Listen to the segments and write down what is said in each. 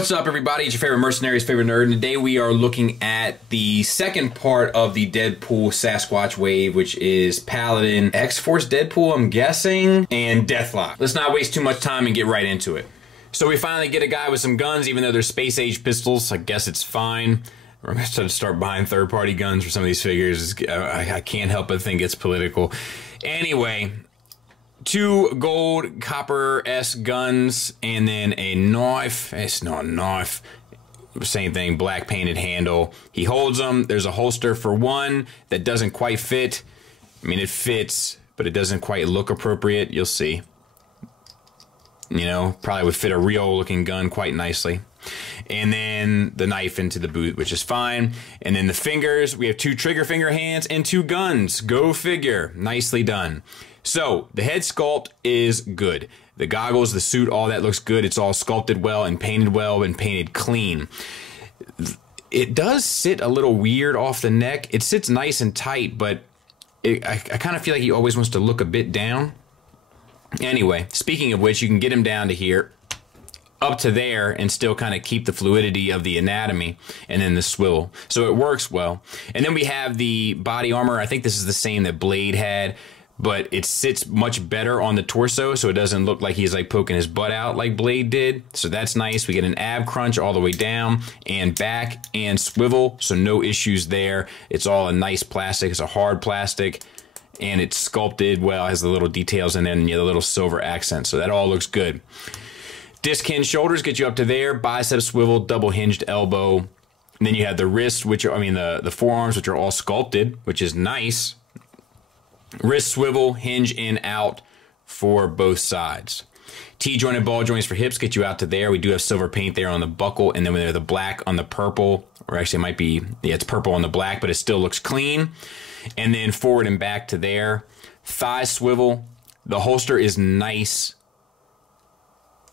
What's up, everybody? It's your favorite mercenary's favorite nerd, and today we are looking at the second part of the Deadpool Sasquatch wave, which is Paladin, X-Force Deadpool, I'm guessing, and Deathlok. Let's not waste too much time and get right into it. So we finally get a guy with some guns, even though they're space-age pistols. I guess it's fine. We're going to start buying third-party guns for some of these figures. I can't help but think it's political. Anyway, 2 gold copper-esque guns, and then a knife. It's not a knife. Same thing, black painted handle. He holds them. There's a holster for one that doesn't quite fit. I mean, it fits, but it doesn't quite look appropriate. You'll see. You know, probably would fit a real looking gun quite nicely. And then the knife into the boot, which is fine. And then the fingers, we have 2 trigger finger hands and 2 guns. Go figure. Nicely done. So, the head sculpt is good. The goggles, the suit, all that looks good. It's all sculpted well and painted clean. It does sit a little weird off the neck. It sits nice and tight, but I kind of feel like he always wants to look a bit down. Anyway, speaking of which, you can get him down to here, up to there, and still kind of keep the fluidity of the anatomy, and then the swivel. So it works well. And then we have the body armor. I think this is the same that Blade had, but it sits much better on the torso, so it doesn't look like he's like poking his butt out like Blade did. So that's nice. We get an ab crunch all the way down and back and swivel, so no issues there. It's all a nice plastic. It's a hard plastic, and it's sculpted well. It has the little details and then the little silver accent, so that all looks good. Disc hinge shoulders get you up to there. Bicep swivel, double hinged elbow. And then you have the wrists, which are, the forearms, which are all sculpted, which is nice. Wrist swivel, hinge in, out for both sides. T-jointed ball joints for hips get you out to there. We do have silver paint there on the buckle, and then we have the black on the purple, or actually it might be, yeah, it's purple on the black, but it still looks clean. And then forward and back to there. Thigh swivel. The holster is nice.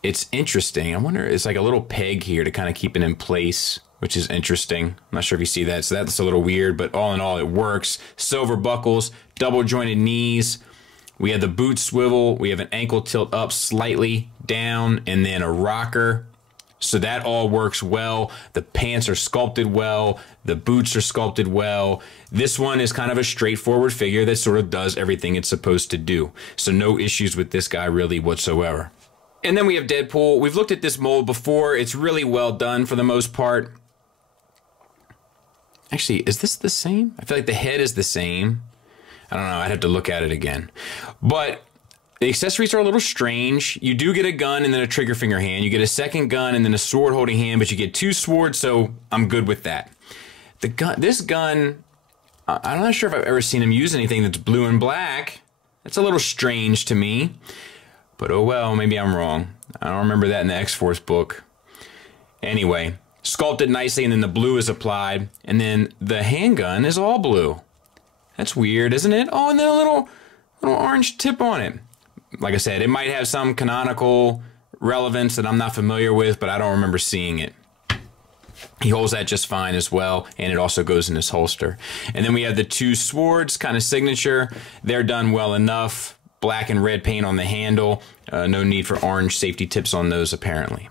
It's interesting. I wonder, it's like a little peg here to kind of keep it in place, which is interesting. I'm not sure if you see that, so that's a little weird, but all in all, it works. Silver buckles, double jointed knees. We have the boot swivel. We have an ankle tilt up slightly, down, and then a rocker. So that all works well. The pants are sculpted well. The boots are sculpted well. This one is kind of a straightforward figure that sort of does everything it's supposed to do. So no issues with this guy really whatsoever. And then we have Deadpool. We've looked at this mold before. It's really well done for the most part. Actually, is this the same? I feel like the head is the same. I don't know. I'd have to look at it again. But the accessories are a little strange. You do get a gun and then a trigger finger hand. You get a second gun and then a sword holding hand, but you get 2 swords, so I'm good with that. This gun, I'm not sure if I've ever seen him use anything that's blue and black. That's a little strange to me. But oh well, maybe I'm wrong. I don't remember that in the X-Force book. Anyway, sculpted nicely, and then the blue is applied, and then the handgun is all blue. That's weird, isn't it? Oh, and then a little orange tip on it. Like I said, it might have some canonical relevance that I'm not familiar with, but I don't remember seeing it. He holds that just fine as well, and it also goes in his holster. And then we have the 2 swords, kind of signature. They're done well enough. Black and red paint on the handle. No need for orange safety tips on those, apparently.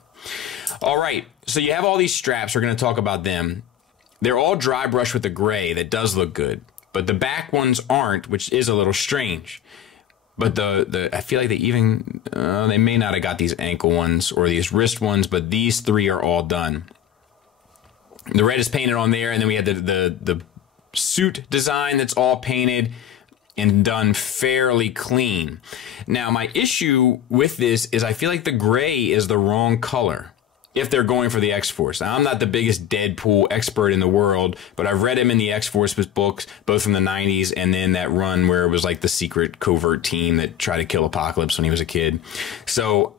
All right, so you have all these straps. We're going to talk about them. They're all dry brush with the gray. That does look good. But the back ones aren't, which is a little strange. But I feel like they may not have got these ankle ones or these wrist ones, but these 3 are all done. The red is painted on there, and then we have the suit design that's all painted and done fairly clean. Now, my issue with this is I feel like the gray is the wrong color if they're going for the X-Force. Now, I'm not the biggest Deadpool expert in the world, but I've read him in the X-Force books, both from the 90s and then that run where it was like the secret covert team that tried to kill Apocalypse when he was a kid. So,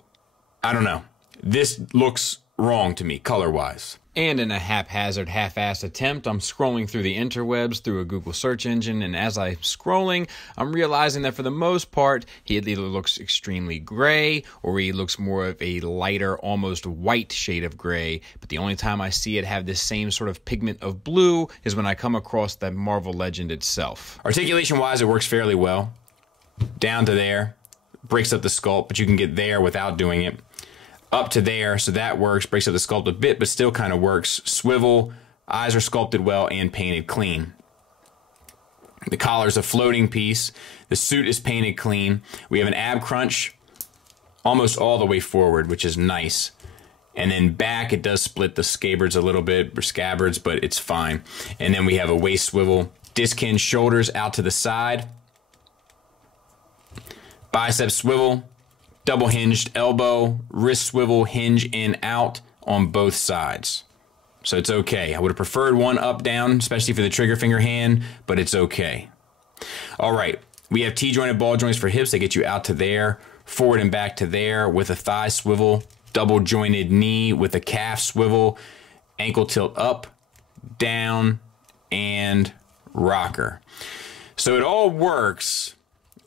I don't know. This looks wrong to me, color-wise. And in a haphazard, half-assed attempt, I'm scrolling through the interwebs through a Google search engine, and as I'm scrolling, I'm realizing that for the most part, he either looks extremely gray, or he looks more of a lighter, almost white shade of gray, but the only time I see it have this same sort of pigment of blue is when I come across the Marvel Legend itself. Articulation-wise, it works fairly well. Down to there. Breaks up the sculpt, but you can get there without doing it. up to there, so that works. Breaks up the sculpt a bit, but still kind of works. Swivel, eyes are sculpted well and painted clean. The collar's a floating piece. The suit is painted clean. We have an ab crunch almost all the way forward, which is nice. And then back, it does split the scabbards a little bit, or scabbards, but it's fine. And then we have a waist swivel. Disc hinge shoulders out to the side. Bicep swivel. Double hinged elbow. Wrist swivel, hinge in, out on both sides. So it's okay. I would have preferred one up, down, especially for the trigger finger hand, but it's okay. All right, we have T-jointed ball joints for hips that get you out to there, forward and back to there with a thigh swivel, double jointed knee with a calf swivel, ankle tilt up, down, and rocker. So it all works.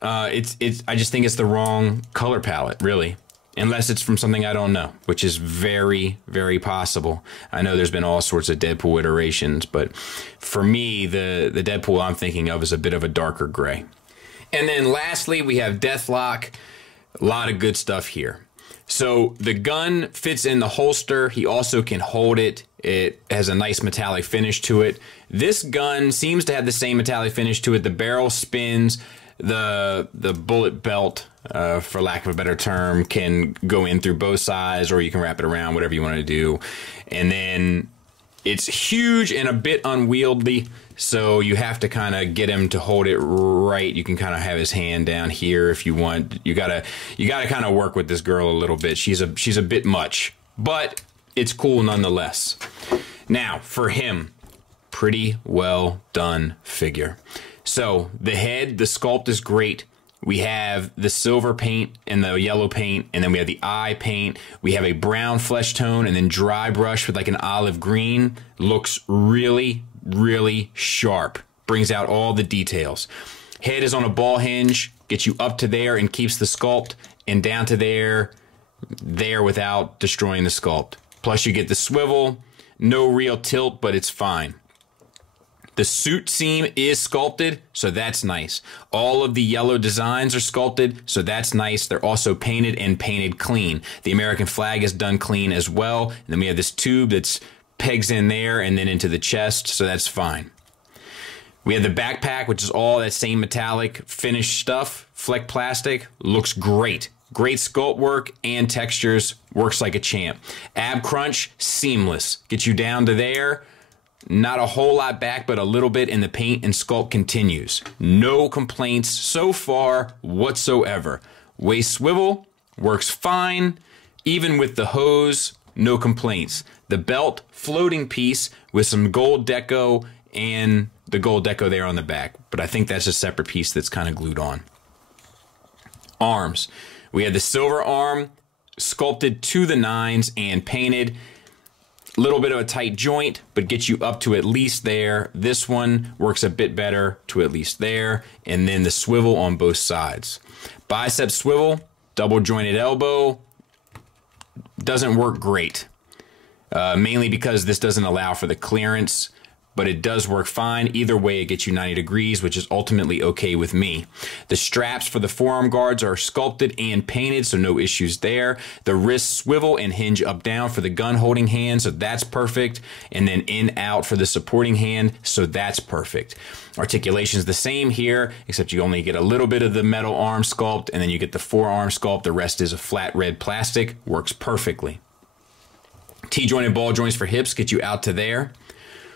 I just think it's the wrong color palette, really. Unless it's from something I don't know, which is very, very possible. I know there's been all sorts of Deadpool iterations, but for me, the Deadpool I'm thinking of is a bit of a darker gray. And then lastly, we have Deathlok. A lot of good stuff here. So the gun fits in the holster. He also can hold it. It has a nice metallic finish to it. This gun seems to have the same metallic finish to it. The barrel spins. The bullet belt, for lack of a better term, can go in through both sides, or you can wrap it around, whatever you want to do. And then it's huge and a bit unwieldy, so you have to kind of get him to hold it right. You can kind of have his hand down here if you want. You gotta kind of work with this girl a little bit. She's a bit much, but it's cool nonetheless. Now for him, pretty well done figure. So the head, the sculpt is great. We have the silver paint and the yellow paint, and then we have the eye paint. We have a brown flesh tone and then dry brush with like an olive green. Looks really, really sharp. Brings out all the details. Head is on a ball hinge, gets you up to there and keeps the sculpt, and down to there without destroying the sculpt. Plus you get the swivel, no real tilt, but it's fine. The suit seam is sculpted, so that's nice. All of the yellow designs are sculpted, so that's nice. They're also painted and painted clean. The American flag is done clean as well. And then we have this tube that's pegs in there and then into the chest, so that's fine. We have the backpack, which is all that same metallic finished stuff. Fleck plastic, looks great. Great sculpt work and textures, works like a champ. Ab crunch, seamless. Gets you down to there. Not a whole lot back, but a little bit, and the paint and sculpt continues. No complaints so far whatsoever. Waist swivel works fine. Even with the hose, no complaints. The belt, floating piece with some gold deco and the gold deco there on the back. But I think that's a separate piece that's kind of glued on. Arms. We have the silver arm sculpted to the nines and painted. Little bit of a tight joint, but gets you up to at least there. This one works a bit better to at least there. And then the swivel on both sides. Bicep swivel, double jointed elbow. Doesn't work great. Mainly because this doesn't allow for the clearance, but it does work fine. Either way, it gets you 90 degrees, which is ultimately okay with me. The straps for the forearm guards are sculpted and painted, so no issues there. The wrist swivel and hinge up down for the gun holding hand, so that's perfect. And then in out for the supporting hand, so that's perfect. Articulation's the same here, except you only get a little bit of the metal arm sculpt, and then you get the forearm sculpt. The rest is a flat red plastic. Works perfectly. T-jointed ball joints for hips get you out to there.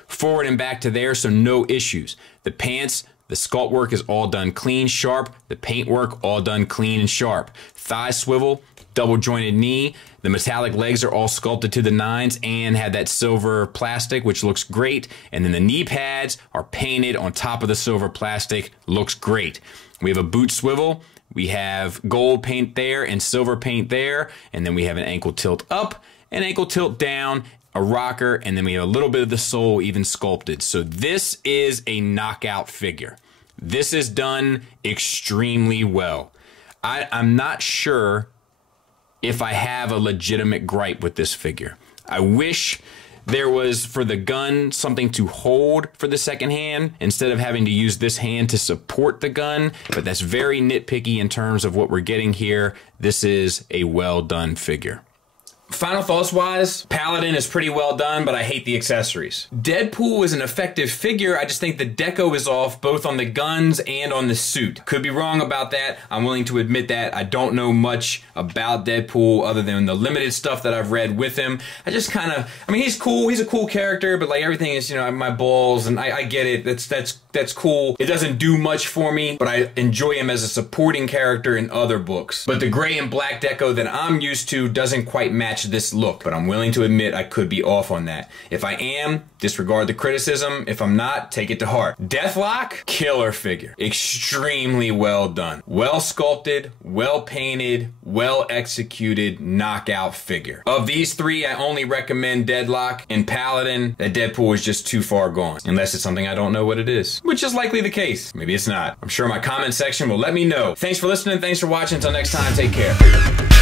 Forward and back to there, so no issues. The pants, the sculpt work is all done clean, sharp. The paint work, all done clean and sharp. Thigh swivel, double jointed knee. The metallic legs are all sculpted to the nines and have that silver plastic, which looks great. And then the knee pads are painted on top of the silver plastic. Looks great. We have a boot swivel. We have gold paint there and silver paint there. And then we have an ankle tilt up, an ankle tilt down, a rocker, and then we have a little bit of the sole even sculpted. So this is a knockout figure. This is done extremely well. I'm not sure if I have a legitimate gripe with this figure. I wish there was, for the gun, something to hold for the second hand instead of having to use this hand to support the gun, but that's very nitpicky in terms of what we're getting here. This is a well done figure. Final thoughts wise, Paladin is pretty well done, but I hate the accessories. Deadpool is an effective figure, I just think the deco is off both on the guns and on the suit. Could be wrong about that, I'm willing to admit that. I don't know much about Deadpool other than the limited stuff that I've read with him. I just kind of, I mean, he's cool, he's a cool character, but like everything is, you know, my balls, and I get it, that's cool. It doesn't do much for me, but I enjoy him as a supporting character in other books. But the gray and black deco that I'm used to doesn't quite match this look, but I'm willing to admit I could be off on that. If I am, disregard the criticism. If I'm not, take it to heart. Deathlok, killer figure. Extremely well done. Well sculpted, well painted, well executed, knockout figure. Of these three, I only recommend Deathlok and Paladin. That Deadpool is just too far gone. Unless it's something I don't know what it is, which is likely the case. Maybe it's not. I'm sure my comment section will let me know. Thanks for listening. Thanks for watching. Until next time, take care.